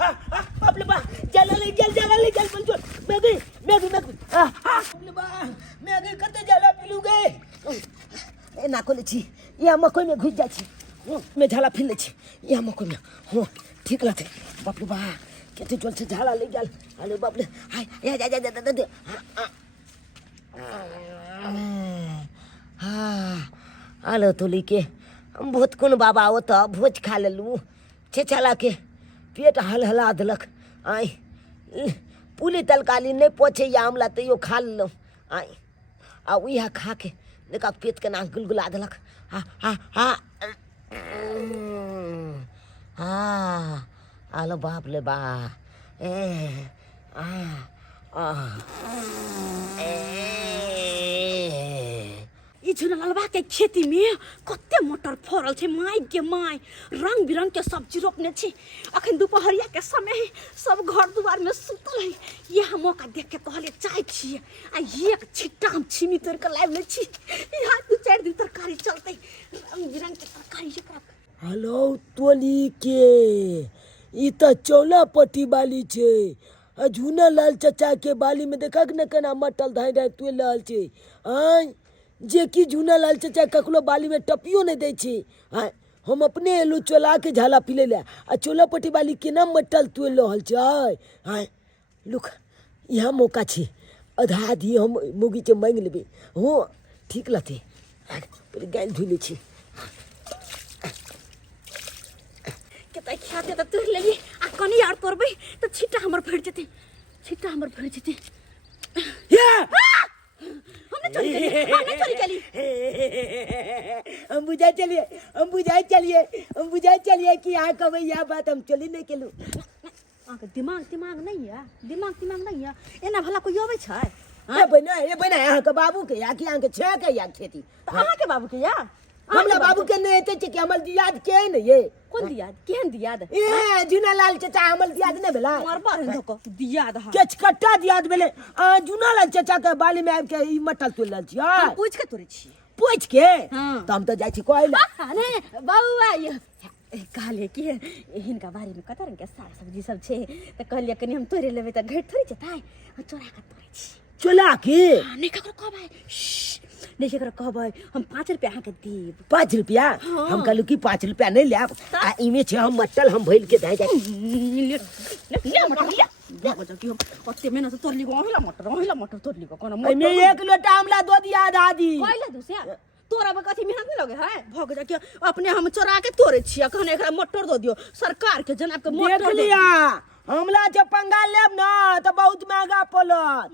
बाप रे बाप जाला ले गेल पंचो मैगी बाप रे बाप मैगी कते जाला पिलू गे ए ना कोले छी या मकोई में घुस जा छी मैं झाला फिर ले छी या मकोई में हो ठीक रहते बाप रे बाप केते जोर से झाला ले गेल अरे बाप रे हाय जा आलो तुली के बहुत कोन बाबा ओ तो भोज खा लेलू छेछला के पेट हलहला देलक आई पुली तलकाली नहीं पोछे या आमला तैयो खा लेलौ आई आ उहा खा के देखा पेट के नाक गुलगुला देलक आलो बाप ले बा ई झुनलबा के खेती में कते मटर फरल छे माय के माय रंग बिरंग के सब्जी रोपने छी अखन दोपहरिया के समय सब घर दुआर में सुतल है यह मौका देख के कहले चाय छी आ एक छिट्टा हम छिमी तोड़ के लाइव छी यहाँ 2-4 दिन तरकारी चलते रंग बिरंग के तरकारी एकरा हेलो तोली के ई त चौला पट्टी वाली छे झूना लाल चचा के बाली में देखा न केना मटल धाई धाई तुल रहल छे आई जे कि झूना लाल चचा ककलो बाली में टपियो नहीं दे छे हम अपने एलू चोला के झाला पीले ले आ चोला पट्टी वाली केना मटल तुल रहल छे लुक यहाँ मौका छे आधा दी हम मुगी के मांग लेबे हो ठीक लते पहले गाल धुले छे केता खाते त तुर लगी आ कनी यार करबे त छिट्टा हमर फड़ जते हमने चोरी कली हम बुझा चलिए कि यहाँ कब यह बात हम चली नहीं केलू दिमाग नहीं है एना भला कोई आबै छै ए बना यहाँ के बाबू के या कि यहाँ के छे के या खेती अहाँ के बाबू के या हमरा बाबू के नहीं एते कि हमर दियाद के न ये कोन दियाद केहन दियाद ए जुना लाल चचा हमर दियाद नहीं भेला मर बार धको दियाद हा के कट्टा दियाद भेले जुना लाल चचा के बाली में आब के ई मटल तुल रहल छियै हम पूछ के तोरे छी पूछ के त हम त जाय छी कहला अरे बौआ ये कहले कि हिनका बारे में कत रंग के साग सब्जी सब छे त कहलिए कनी हम तोरे लेबे त घेट थोड़ी जताय चोरा के तोरे छी चोला के नहीं ककरो कहबै नहीं ककरो कहबै हम 5 रुपया अहाँ के देब 5 रुपया हम कहलू कि 5 रुपया नहीं लेब आ इमे छे हम मटल हम भइल के दे जाय ले मटर ले देखो कि हम ओते मेहनत तोड़ ली गो ओहिला मटर तोड़ ली गो कोन एमे 1 लोटा आमला दो दिया दादी कहले दूसरा तोरा में कथी मेहनत नहीं लगे है भग जा के अपने हम चोरा के तोड़े छी अखन एकरा मटर दो दियो सरकार के जनाब के मटर देख लिया हमला जे पंगा लेब ना त बहुत महंगा पड़त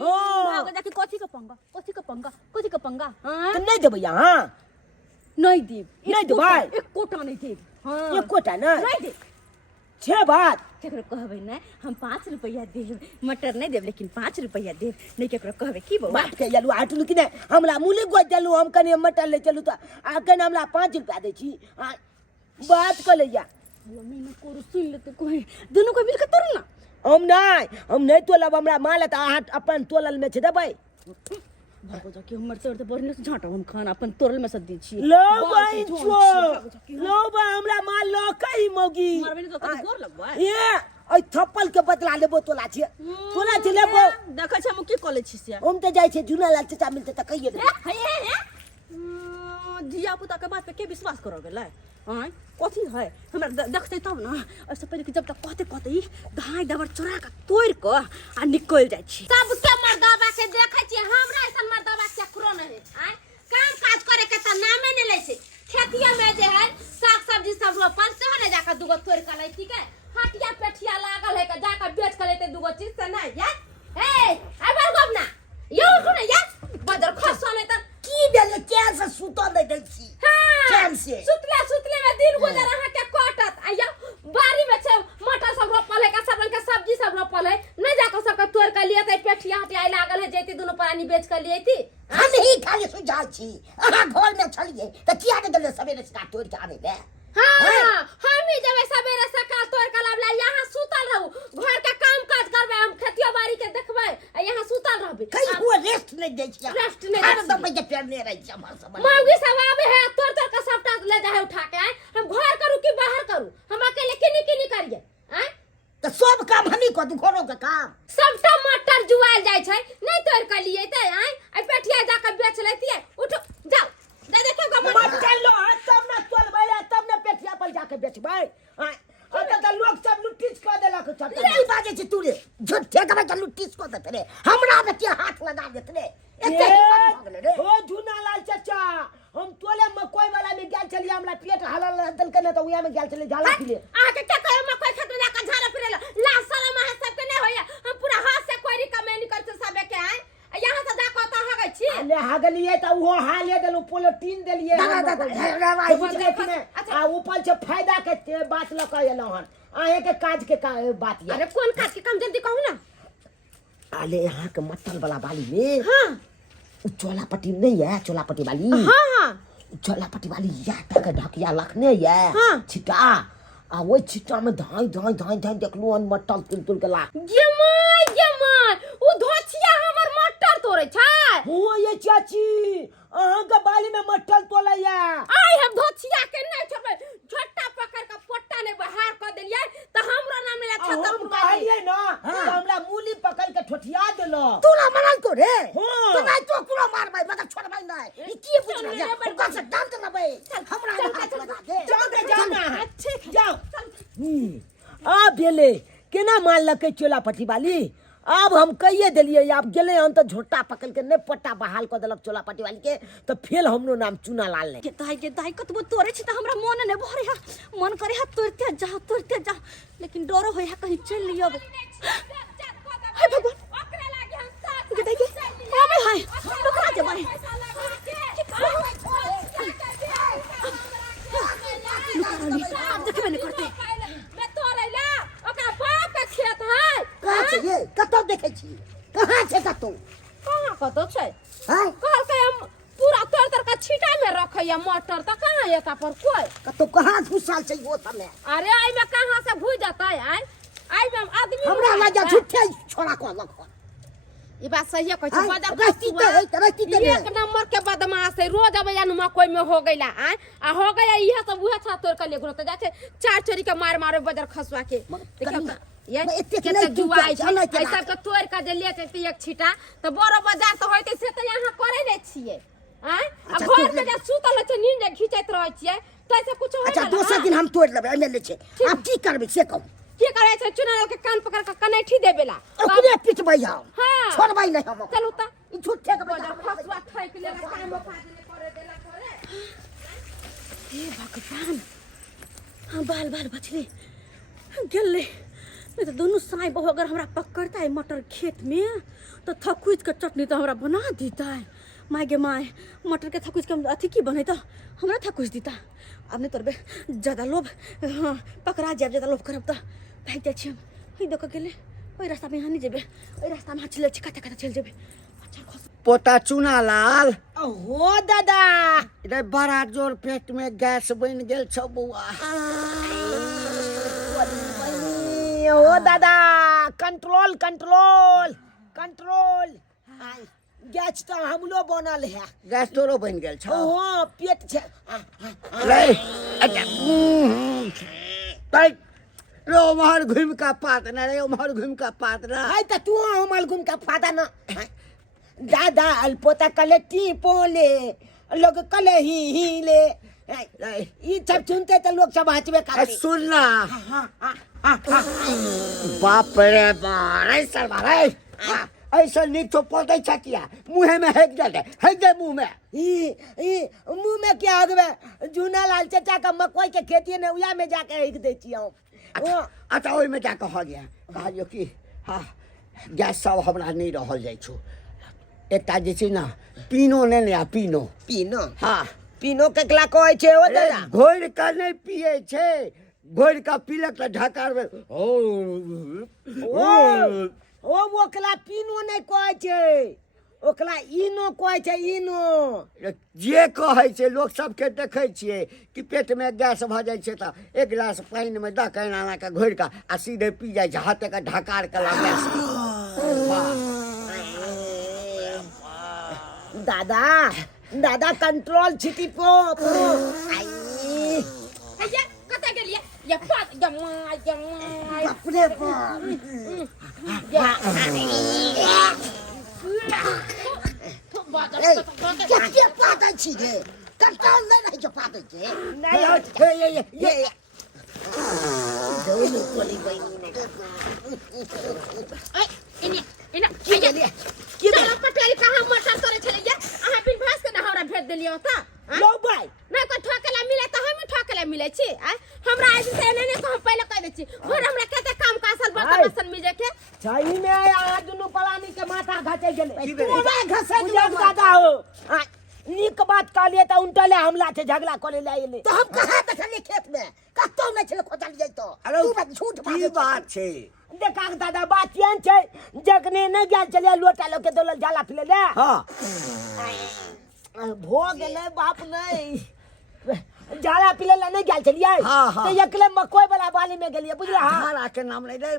हो भग जा के कथी के पंगा हां त नहीं देबै यहां नहीं देब नहीं देबै एक कोटा नहीं देब हां एक कोटा नहीं देब छे बात केकरो कहबै ना हम 5 रुपया देब मटर नहीं देब लेकिन 5 रुपया देब नहीं केकरो कहबै की बा बात के जलू आटलू कि नहीं हमला मूली गोज जलू हम कने मटर ले चलू त आकन हमला 5 रुपया दे छी बात कर लिया मम्मी में कोरु सुन लेते कोई दोनों को मिलकर तोड़ ना हम नहीं तोलब हमरा माल त अहाँ अपन तोलल में छे देबै भगो जा के हमर तोड़ बरने से झाटो हम खाना अपन तोरल में से दी छी लो भाई लो बा हमरा माल लो कई मोगी मारबे ने तो गोर लगबा ये ओइ थप्पल के बदला लेबो तोला छे लेबो देखै छ हम की कॉलेज छी से हम त जाय छे जुना लाल चचा मिलते त कहिए दे धिया पुता के बात पे के विश्वास करो गेलै हां कथी है हमरा देखते तब ना ऐसे पहले कि जब तक कहते ही धाय दबर चोरा के तोड़ के आ निकल जाय छी सब के मर्दाबा के देखै छी हमरा ऐसन मर्दाबा के करो नहीं है काम काज करे के त नामे नहीं लै छै खेतिया में जे है साग सब्जी सब रोपल से ने जाके दुगो तोड़ के लै ठीक है हटिया पेठिया लागल है के जाके बेच के लेते दुगो चीज से नहीं या ए आबर गबना यो उठो ने या बदर खसो नहीं त की भेल क्या से सुतो नहीं दै छी चैन से सुतले में दिन गुजर अहाँ के कटत आया बारी में छे मटर सब रोपल है का सब रंग के सब्जी सब रोपल है नहीं जाके सब तोड़ के लिए पेठिया हटिया लागल है जेती दोनों पानी बेच के लिए थी हम ही खाली सुझाव छी अहाँ घर में छलिए त किया ने देले सवेरे से तोड़ के आने ले हां हम ही जब सवेरे से का तोड़ के लावला यहां सुतल रहू घर के काम काज करबे हम खेतिया बाड़ी के देखबे आ यहां सुतल रहबे कहीं हुआ रेस्ट नहीं दे छी रेस्ट नहीं दे सब के पेरने रही छी हमर सब मौगी सब आवे है तोड़ के सबटा ले जाए उठा के हम घर करू कि बाहर करू हम अकेले किनी करिए हैं सब काम हमी को दू घरों के काम सबटा मटर जुआल जाय छै नहीं तोड़ के लिए ते आय आ पेठिया जाके बेच लेती है उठो जाओ दे देखो गम मटर लो तब ना तोलबै तब ना पेठिया पर जाके बेचबै त लोग सब लुट्टीस क देलक छट रे बाजे छी तू रे झट्ठे के त लुट्टीस क देत रे हमरा में के हाथ लगा देत रे एते हिम्मत भ गेलै रे ओ झूनालाल चाचा हम तोले मकोई वाला में गेल छलिए हमरा पेट हलल दल के न त उया में गेल छलिए जाला पीले आके क्या करे मकोई खेत में जाके झाड़ा फिरे ला साला में सब के नहीं होया हम पूरा हाथ से कोई रिकमेंड करते सबे के आय यहाँ से जाके त हगै छी ले हगलिए त वो हाले देलु पोलोटीन देलिए आ ऊपर से फायदा के बात ल के एलो हन आहे के काज के बात ये अरे कौन काज के काम जल्दी कहू ना आले यहाँ के मट्टल वाला बाली में हां चोलापट्टी नहीं है चोलापट्टी वाली हां हां चोलापट्टी वाली या तक ढकिया लखने है हाँ। छिटा आ वो छिटा में धाई धाई धाई धाई देखलु अन मट्टल तुल तुल के ला ये माय ओ धोछिया हमर मटर तोड़े छै हो ये चाची अहाँ के बाली में मट्टल तोलैया आई हम धोछिया के नहीं छोड़बै झट्टा पकड़ के पोट्टा ने बाहर कर देलिए त हमरा नाम ले छतर हम कहलिए ना तो हमरा मूली पकड़ के ठोठिया देलो तू ना मनल तो रे हाँ। तो नहीं तो कुलो मार भाई मतलब छोड़ भाई नहीं ई की पूछ रहा है उनका से डाल देना भाई हमरा हाथ लगा दे जाओ दे जाओ ना अच्छे जाओ आ बेले केना मान लके चोलापट्टी वाली अब हम कहिए दिलिए अब गेले हम तो झोटा पकड़ के नहीं पट्टा बहाल कर देलक चोलापट्टी वाली के तो फेल हमरो नाम चुना लाल ने के दाई कतबो तोरे छी त हमरा मन ने भरे है मन करे है तोड़ते जा लेकिन डरो होय है कहीं चल लियो हाय भगवान ओकरे लागे हम साथ के दाई के आबे हाय टुकड़ा जे मारे आप देखबे नहीं करते मैं तोड़ैला ओकरा बाप के खेत है कहां से ये कतो देखे छी कहां से कतो कहां कतो छै हां कहल के हम पूरा तोड़ के छीटा में रखैया मटर त कहां एका पर कोई कतो कहां घुसल छै वो समय अरे आई में कहां से भूज जाता है आई में आदमी हमरा लगा झूठे छोड़ा को लख ई बात सही है कहै छै बाजार रस्ती ते है रस्ती ते एक नंबर के बदमाश है रोज अब या मकई में हो गइला आ हो गया इहे सब उहे छा तोड़ के ले गुनो त जाते चार चोरी के मार मारे बाजार खसवा के ये केते जुआई छै ऐसा के तोड़ के जे ले छै एक छीटा त बड़ो बाजार त होइते से त यहां करे नै छियै आ घर में जे सुतल छै नींद खींचैत रहै छियै त ऐसे कुछ होय अच्छा दूसरा दिन हम तोड़ लेबे एने ले छै अब की करबे से कहू की करे छै चुनाव के कान पकड़ के कनैठी देबेला ओकरे पिटबै हम हां छोड़बै नहीं हम चलू त ई झूठे के बाजार खसवा खाइ के ले काम काज ने करे देला करे हे भगवान हाँ बाल बाल बचले गेले नहीं तो दोनों साई बहू अगर हमरा पकड़ता है मटर खेत में तो थकुच के चटनी तो हमरा बना देता है माय गे माय मटर के थकुच के अथी की बने तो हमरा थकुच देता अब नहीं तोरबे ज्यादा लोभ हाँ पकड़ा जाब ज्यादा लोभ करब तो भाग जाए छी हम ही दो के गेले ओई रास्ता में यहाँ नहीं जेबे ओई रास्ता में चले छी कते कते चल जेबे अच्छा खस पोता चुना लाल हो दादा रे बड़ा जोर पेट में गैस बन गेल छ बउआ ओ दादा कंट्रोल कंट्रोल कंट्रोल गैस तो हमलो बनल है गैस तोरो बन गेल छ ओ पेट छे रे अच्छा तै रो उमहर घुम का पात न रे उमहर घुम का पात न हाय त तू हमल गुम का फादा न दादा अल्पोता कले टी पोले लोग कले ही ले ई सब सुनते तो लोग सब हंसबे करते सुन ना बाप रे बारे सरवा रे ऐसा नीक तो पड़े छकिया मुंह में हेक दे मुंह में ई मुंह में क्या हगबे जूना लाल चाचा का मकई के खेती ने उया में जाके हेक दे छी हम अच्छा ओहि में जाके हो गया कहलियो कि हाँ गैस सब हमरा नहीं रहल जाइ छो एकटा जे छै ना पीनो ने ले पीनो पीनो हाँ पीनो केकला कहै छै ओ दादा घोर के नहीं पिए छै घोर के पीलक त ढकार में ओ ओकला पीनो नहीं कहै छै ओकला इनो कहै छै इनो जे कहै छै लोग सबके देखै छियै कि पेट में गैस भ जाइ छै त एक गिलास पानी में द के एना के घोर के आ सीधे पी जाइ छै हाथ के ढकार के ला गैस दादा दादा कंट्रोल छिटी पो आई भैया कते गेलिए ये पात जमाई बाप रे बाप क्या पाता छी गे कंट्रोल नहीं जो पाता छे नहीं ये दोनों कोली गई इने के चलो पटेली कहां मटर तोरे छले ये अहाँ बिन भास के हमरा भेज देलियो त लो भाई नहीं कोई ठोकेला मिले तो हम ठोकेला मिले छी हमरा ऐसे से नहीं को हम पहले कह दे छी और हमरा केते काम का असल बर्तन मिले के चाही में आया दोनों पलानी के माथा घाटे गेले तू ना घसे दादा हो नीक बात का लिए तो उनटले हमला से झगड़ा करे ले तो हम कहां देखले खेत में कतो नहीं छले खोजल जाय तो तू बात झूठ बात छे देखा दादा बात यान छे जगने न गेल चले लोटा लो के दोल जाला फिले ले हां भो गेले बाप नहीं जाला पिले ला नहीं गेल चलिए तो एकले मकोई वाला बाली में गेलिए बुझला हां के नाम नहीं दे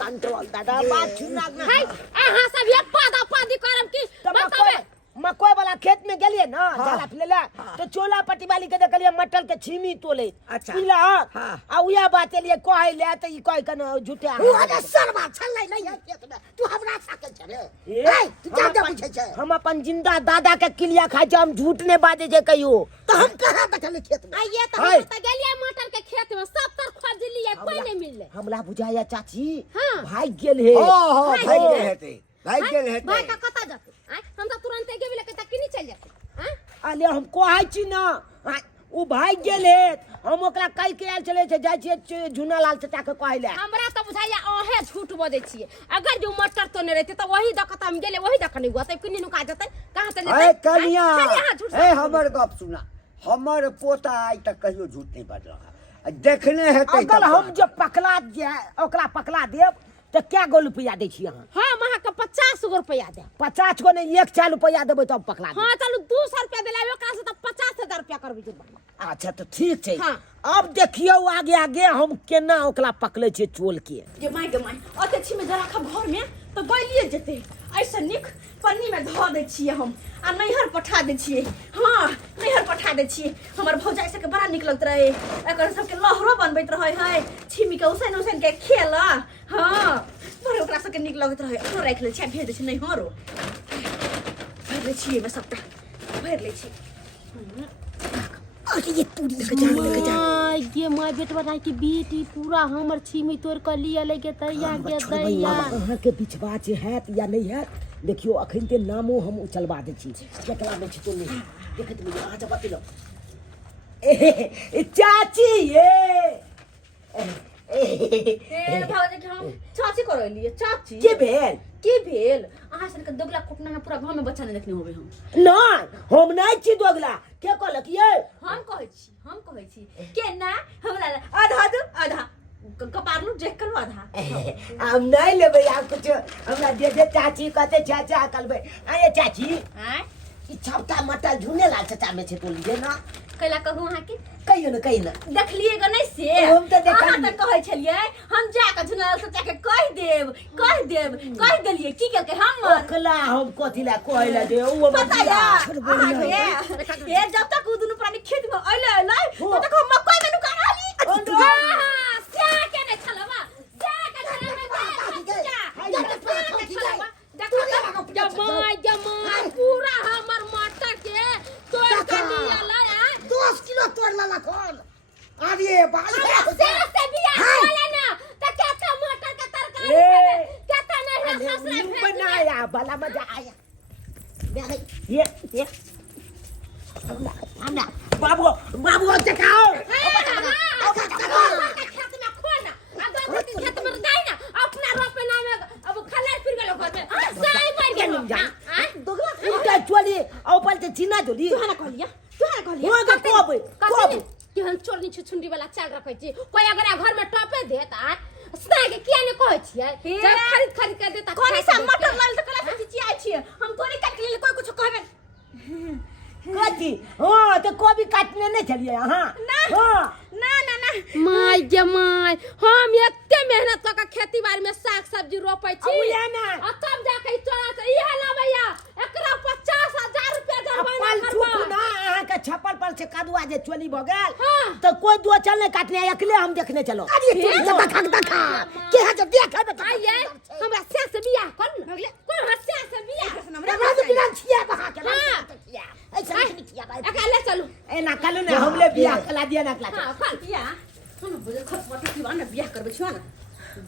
कंट्रोल दादा बात सुना है अहाँ सब एक पादा पादी करम की बतावे मकोई वाला खेत में गेलिए ना जाला पिले ला तो चोला पट्टी वाली के देखलिए मटल के छीमी तोले अच्छा बुझला आ उया बात लिए कोई ले तो ई कोई कन झूठे तू अरे सरवा छलै नहीं है खेत में तू हमरा साके चले ए तू क्या पूछे छे हम अपन जिंदा दादा के किलिया खाइ छ हम झूठ ने बाजे छे कहियो तो हम कहां देखले खेत में ये तो हम तो गेलिए मटर के खेत में सब तर खोज लिए कोई नहीं मिलले हमला बुझाया चाची हां भाग गेल हे भाग गेल हेते भाई का कता जाते हम तो तुरंत के भी लेके तक नहीं चल जाते हां अले हम कोहाय छी ना उ भाग गेल हे हम ओकरा कह के आल चले छे जाय छे झुना लाल चाचा के कहले हमरा तो बुझाया ओहे झूठ बोले छिए अगर जो मटर तो नहीं रहते तो वही दखत हम गेले वही दख नहीं हुआ तो किन्नी नुका जते कहां से ए कनिया ए हमर गप सुना हमर पोता आज तक कहियो झूठ नहीं बाज रहा देखने हेते अगर हम जो पकला जे ओकरा पकला देब तो क्या गो रुपया दे छी अहाँ हां महा के 50 गो रुपया दे 50 को नहीं 1 4 रुपया देबै तब पकला दे हां चलो 200 रुपया देलाबे ओकरा से तो 50000 रुपया करबी जुर्माना अच्छा तो ठीक छे हाँ। अब देखियो आगे आगे हम केना ओकरा पकले छे चोल के गे माय अते छी में जरा खा घर में तो गलिए जेते ऐसे निक पन्नी में धो दे छिए हम आ नैहर पठा दे छिए हां नैहर पठा दे छिए हमर भौजाई से के बड़ा निक लगत रहे एकर सब के लहरो बनबैत रहे है छिमी के उसन के खेला हां बड़े ओकरा सब के निक लगत रहे तो राख ले छी भेज दे छी नैहरो भर ले छिए में सबटा भर ले छी अरे ये पूरी लेके जा ये माय बेटवा राय की बेटी पूरा हमर छिमी तोड़ कर लिया लेके तैया के दैया अहाँ के बिचवा जे है या नहीं है देखियो अखन ते नामो हम उछलवा दे छी केकला में छी तो नहीं देखत में आ जा बतिलो ए चाची ए भौजाई के हम चाची करलिए चाची के भेल की भेल अहाँ सन के दोगला कुटना ना पूरा गांव में बच्चा नहीं देखने होबे हम नहीं हम नहीं छी दोगला के कहलक ये हम कहै छी के ना हमरा आधा दो आधा कपारनु देख कर आधा हम नहीं लेबै आप कुछ हमरा दे चाची कहते चाचा कहबै आये चाची हैं ई छपटा मटल झुने लाल चाचा में छे तो लीजिए ना कैला कहू अहाँ के कहियो ना देखलिएगा नहीं से हम तो देखलिए अहाँ तो कहै छलिए हम जाके झुनल सोचा के कह देलिए की के हम ओकला हम कथिला कहला दे ओ पता ये जब तक उ दुनु प्राणी खेत में आइले तब तक हम मकई में नुका रहली क्या के ने छलवा जा के घरे में जमाई पूरा हमर मटर के तोड़ के लिया ला 10 किलो तोड़ लाला कौन अरे भाई से बिया वाला ना त क्या टमाटर का तरकारी कहता नहीं है ससुर यूं बनाया भला मजा आया ये हमना बाबू चकाओ खेत में खोना अगर खेत में गई ना अपना रोपे ना में अब खले फिर गेलो घर में साई मर गेलो दोगला उल्टा चोली औपल ते चिना जोली तू हना कहलिया हो ग कोब कि हम चोरनी छुछुंडी वाला चाल रखै छी कोई अगर घर में टपे देता सदा के किया ने कहै छियै जब खरीद के देता कोनी सा मटर लाल त कला से चिया छियै हम तोरे काट ले कोई कुछ कहबे कथी हां तो कोबी काटने नहीं चलिए हां हां ना माय गे माय हम एते मेहनत क खेती बाड़ी में साग सब्जी रोपै छी आ तब जाके चोरा से इहे ना भैया एकरा 50000 रुपया जरमाना अपन करबा छूट ना अहाँ के छप्पल ऊपर से कदुआ जे चोली भ गेल हाँ। तो कोई दो चल नहीं काटने अकेले हम देखने चलो अरे तू देखा के है जब देख है आइए हमरा से बियाह कर न कोन हस्या से बियाह हमरा से बिना छिया बहा के हाँ। ऐसा नहीं किया भाई अकेले चलू ए ना कल ने हमले बियाह कला दिया ना कला हां कल बियाह सुन बुझे खटपटी की वाला बियाह करबे छियो ना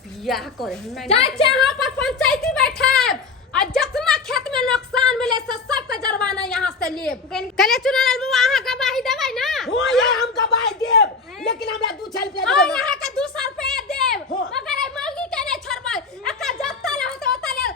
बियाह करे हम जाय छै यहां पर पंचायती बैठब आ जितना खेत में नुकसान मिले से सब का जुर्माना यहां से लेब कले चुनालाल बाबू अहां का बाही देबै ना हो या हम का बाय देब लेकिन हमरा 2 रुपया ओ देब यहां का 200 रुपया देब हो। मगर ए मौगी के नहीं छोड़बै एका जत्ता ले होते ओता ले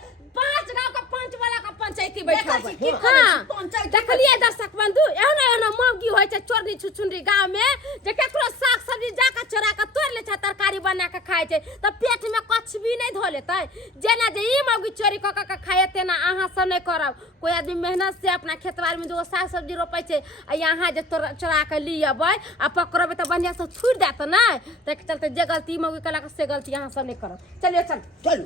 5 गांव का पंच वाला का पंचायती बैठबै हां देखलिए दर्शक बंधु एहन मौगी होय छै चोरनी छुछुंडी गांव में जे केकरो साग सब्जी जाके चोरा के तोड़ ले छै तरकारी बना के खाय छै त पेट में कछ भी नहीं धो लेतै जेना जे ई मौगी चोरी क के खाए तेना अहाँ सब नहीं करब कोई आदमी मेहनत से अपना खेतबाड़ी में जो साग सब्जी रोपै छै आ यहाँ जे चोरा के ली अबै आ पकड़बै त बढ़िया से छुट देत नै त चलते जे गलती मौगी कला से गलती अहाँ सब नहीं करब चलिए चल चल